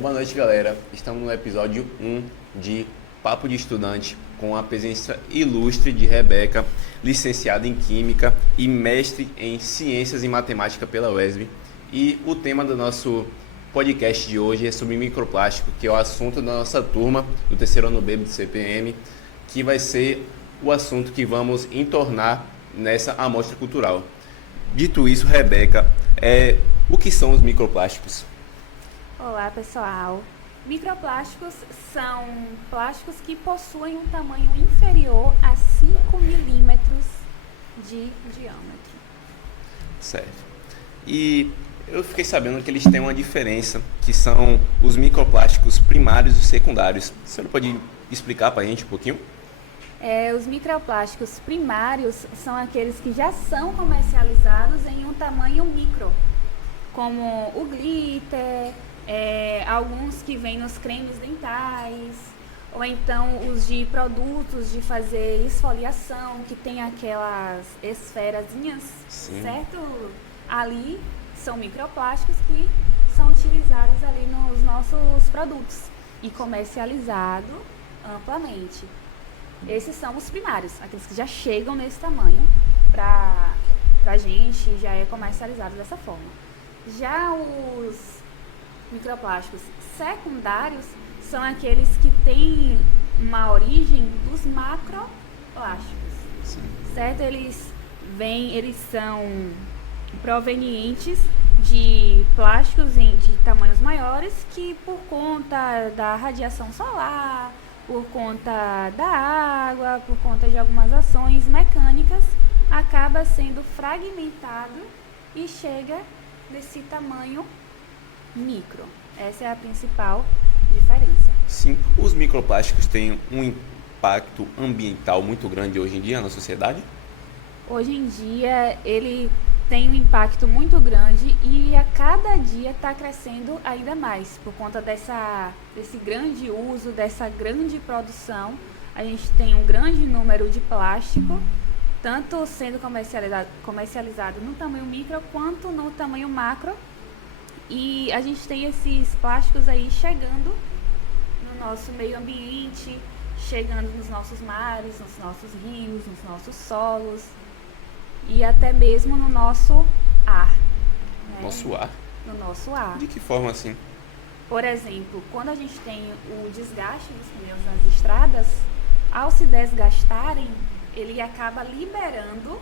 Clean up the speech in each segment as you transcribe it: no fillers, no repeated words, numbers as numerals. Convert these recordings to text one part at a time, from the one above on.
Boa noite, galera. Estamos no episódio 1 de Papo de Estudante, com a presença ilustre de Rebeca, licenciada em Química e mestre em Ciências e Matemática pela UESB. E o tema do nosso podcast de hoje é sobre microplástico, que é o assunto da nossa turma do terceiro ano B do CPM, que vai ser o assunto que vamos entornar nessa amostra cultural. Dito isso, Rebeca, o que são os microplásticos? Olá, pessoal. Microplásticos são plásticos que possuem um tamanho inferior a 5 milímetros de diâmetro. Certo. E eu fiquei sabendo que eles têm uma diferença, que são os microplásticos primários e secundários. Você pode explicar para a gente um pouquinho? Os microplásticos primários são aqueles que já são comercializados em um tamanho micro, como o glitter, alguns que vêm nos cremes dentais, ou então os de produtos de fazer esfoliação, que tem aquelas esferazinhas, certo? Ali são microplásticos que são utilizados ali nos nossos produtos e comercializados amplamente. Esses são os primários, aqueles que já chegam nesse tamanho pra gente, já é comercializado dessa forma. Já os microplásticos secundários são aqueles que têm uma origem dos macroplásticos, certo? Eles são provenientes de plásticos de tamanhos maiores que, por conta da radiação solar, por conta da água, por conta de algumas ações mecânicas, acaba sendo fragmentado e chega nesse tamanho micro. Essa é a principal diferença. Sim, os microplásticos têm um impacto ambiental muito grande hoje em dia na sociedade? Hoje em dia ele tem um impacto muito grande e a cada dia está crescendo ainda mais por conta desse grande uso, dessa grande produção. A gente tem um grande número de plástico, tanto sendo comercializado no tamanho micro quanto no tamanho macro. E a gente tem esses plásticos aí chegando no nosso meio ambiente, chegando nos nossos mares, nos nossos rios, nos nossos solos e até mesmo no nosso ar. Nosso ar? No nosso ar. De que forma assim? Por exemplo, quando a gente tem o desgaste dos pneus nas estradas, ao se desgastarem, ele acaba liberando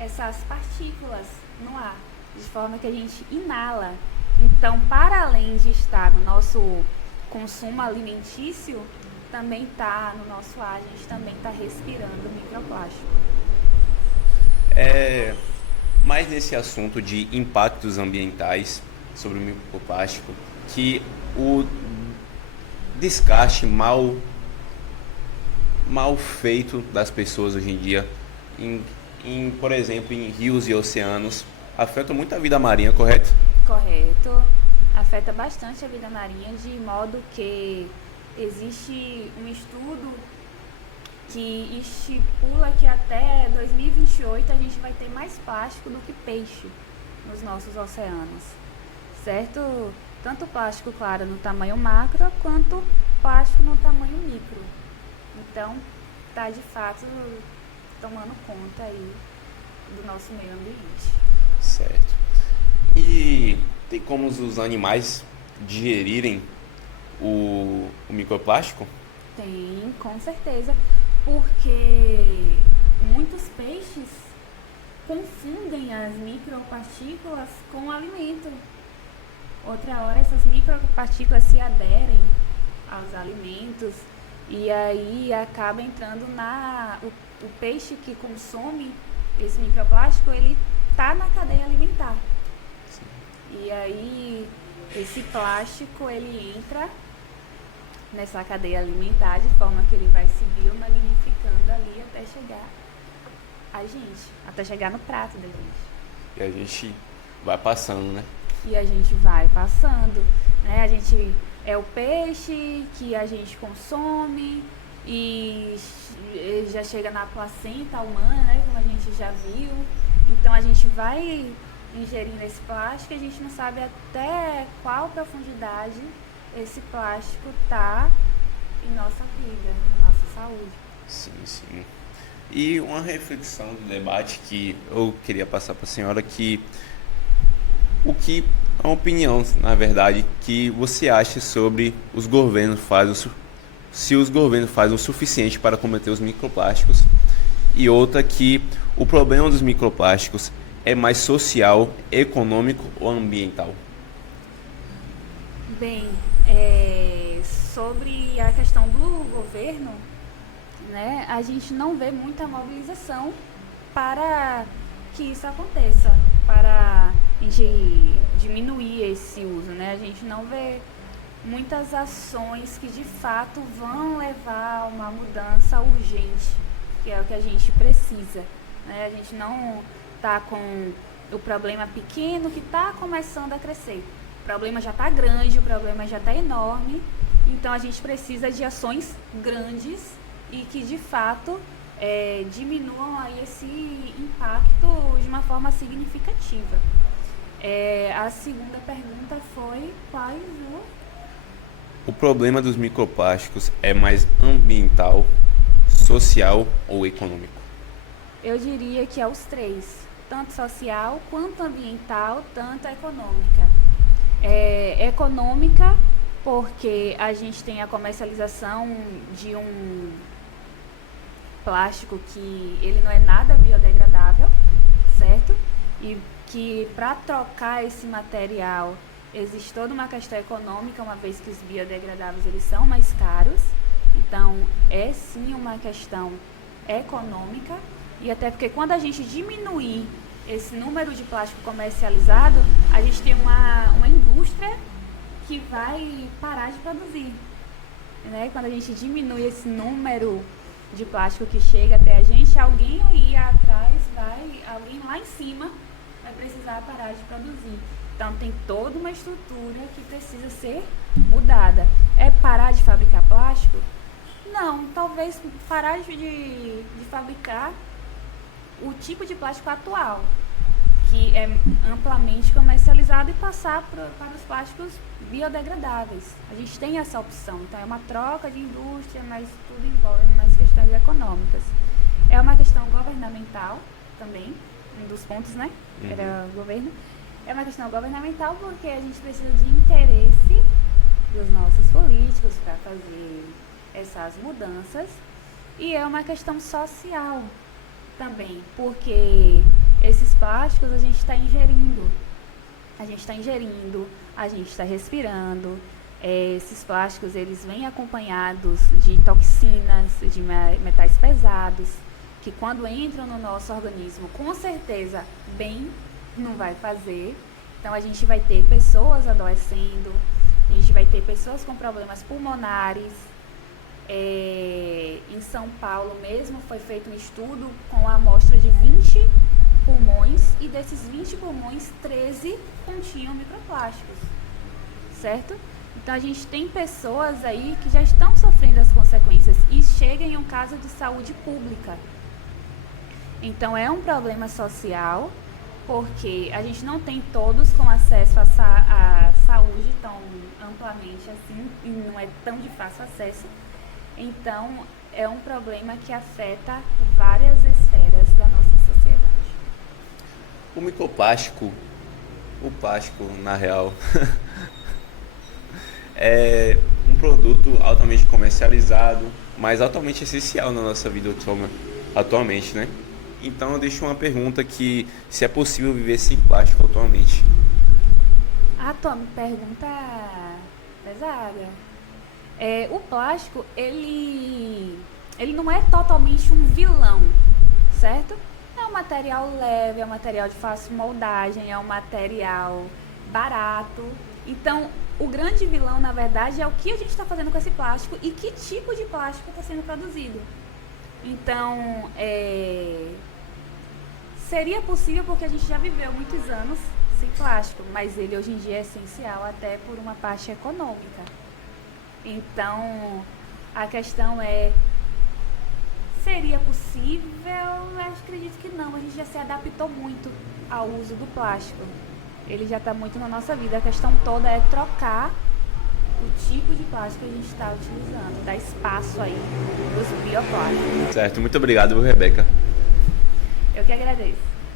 essas partículas no ar, de forma que a gente inala. Então, para além de estar no nosso consumo alimentício, também está no nosso ar, a gente também está respirando microplástico. Mais nesse assunto de impactos ambientais sobre o microplástico, que o descarte mal feito das pessoas hoje em dia, por exemplo, em rios e oceanos, afeta muito a vida marinha, correto? Correto. Afeta bastante a vida marinha, de modo que existe um estudo que estipula que até 2028 a gente vai ter mais plástico do que peixe nos nossos oceanos, certo? Tanto plástico, claro, no tamanho macro, quanto plástico no tamanho micro. Então, está de fato tomando conta aí do nosso meio ambiente. Certo. E tem como os animais digerirem o microplástico? Tem, com certeza, porque muitos peixes confundem as micropartículas com o alimento. Outra hora essas micropartículas se aderem aos alimentos e aí acaba entrando o peixe que consome esse microplástico, ele está na cadeia alimentar. Sim. E aí esse plástico ele entra nessa cadeia alimentar de forma que ele vai se biomagnificando ali até chegar a gente, até chegar no prato da gente. E a gente vai passando, né? E a gente vai passando, né? A gente é o peixe que a gente consome e já chega na placenta humana, né? Como a gente já viu. Então a gente vai ingerindo esse plástico e a gente não sabe até qual profundidade esse plástico está em nossa vida, em nossa saúde. Sim, sim. E uma reflexão do debate que eu queria passar para a senhora que o que é uma opinião, na verdade, que você acha sobre os governos se os governos fazem o suficiente para combater os microplásticos, e outra que o problema dos microplásticos é mais social, econômico ou ambiental? Bem, sobre a questão do governo, né, a gente não vê muita mobilização para que isso aconteça, para a gente diminuir esse uso, né? A gente não vê muitas ações que de fato vão levar a uma mudança urgente, que é o que a gente precisa, né? A gente não está com o problema pequeno que está começando a crescer. O problema já está grande, o problema já está enorme, então a gente precisa de ações grandes e que de fato diminuam aí esse impacto de uma forma significativa. A segunda pergunta foi quais O problema dos microplásticos é mais ambiental, social ou econômico? Eu diria que é os três, tanto social, quanto ambiental, tanto econômica. Econômica, porque a gente tem a comercialização de um plástico que ele não é nada biodegradável, certo? E que para trocar esse material existe toda uma questão econômica, uma vez que os biodegradáveis eles são mais caros. Então, é sim uma questão econômica, e até porque quando a gente diminuir esse número de plástico comercializado, a gente tem uma indústria que vai parar de produzir, né? Quando a gente diminui esse número de plástico que chega até a gente, alguém aí atrás alguém lá em cima vai precisar parar de produzir. Então tem toda uma estrutura que precisa ser mudada. É parar de fabricar plástico? Não, talvez parar de fabricar o tipo de plástico atual, que é amplamente comercializado, e passar para os plásticos biodegradáveis. A gente tem essa opção, então é uma troca de indústria, mas tudo envolve mais questões econômicas. É uma questão governamental também, um dos pontos, né? Era o governo. É uma questão governamental porque a gente precisa de interesse dos nossos políticos para fazer essas mudanças, e é uma questão social também, porque esses plásticos a gente está ingerindo, a gente está respirando. Esses plásticos eles vêm acompanhados de toxinas, de metais pesados, que quando entram no nosso organismo, com certeza bem não vai fazer. Então a gente vai ter pessoas adoecendo, a gente vai ter pessoas com problemas pulmonares. Em São Paulo mesmo foi feito um estudo com a amostra de 20 pulmões, e desses 20 pulmões, 13 continham microplásticos, certo? Então a gente tem pessoas aí que já estão sofrendo as consequências e chega em um caso de saúde pública. Então é um problema social, porque a gente não tem todos com acesso à saúde tão amplamente assim, e não é tão de fácil acesso. Então é um problema que afeta várias esferas da nossa sociedade. O microplástico, o plástico na real, é um produto altamente comercializado, mas altamente essencial na nossa vida atualmente, né? Então eu deixo uma pergunta que se é possível viver sem plástico atualmente. Pergunta pesada. O plástico, ele não é totalmente um vilão, certo? É um material leve, é um material de fácil moldagem, é um material barato. Então, o grande vilão, na verdade, é o que a gente está fazendo com esse plástico e que tipo de plástico está sendo produzido. Então, seria possível porque a gente já viveu muitos anos sem plástico, mas ele hoje em dia é essencial até por uma parte econômica. Então, a questão seria possível? Eu acredito que não, a gente já se adaptou muito ao uso do plástico. Ele já está muito na nossa vida. A questão toda é trocar o tipo de plástico que a gente está utilizando, dar espaço aí para os bioplásticos. Certo, muito obrigado, Rebeca. Eu que agradeço.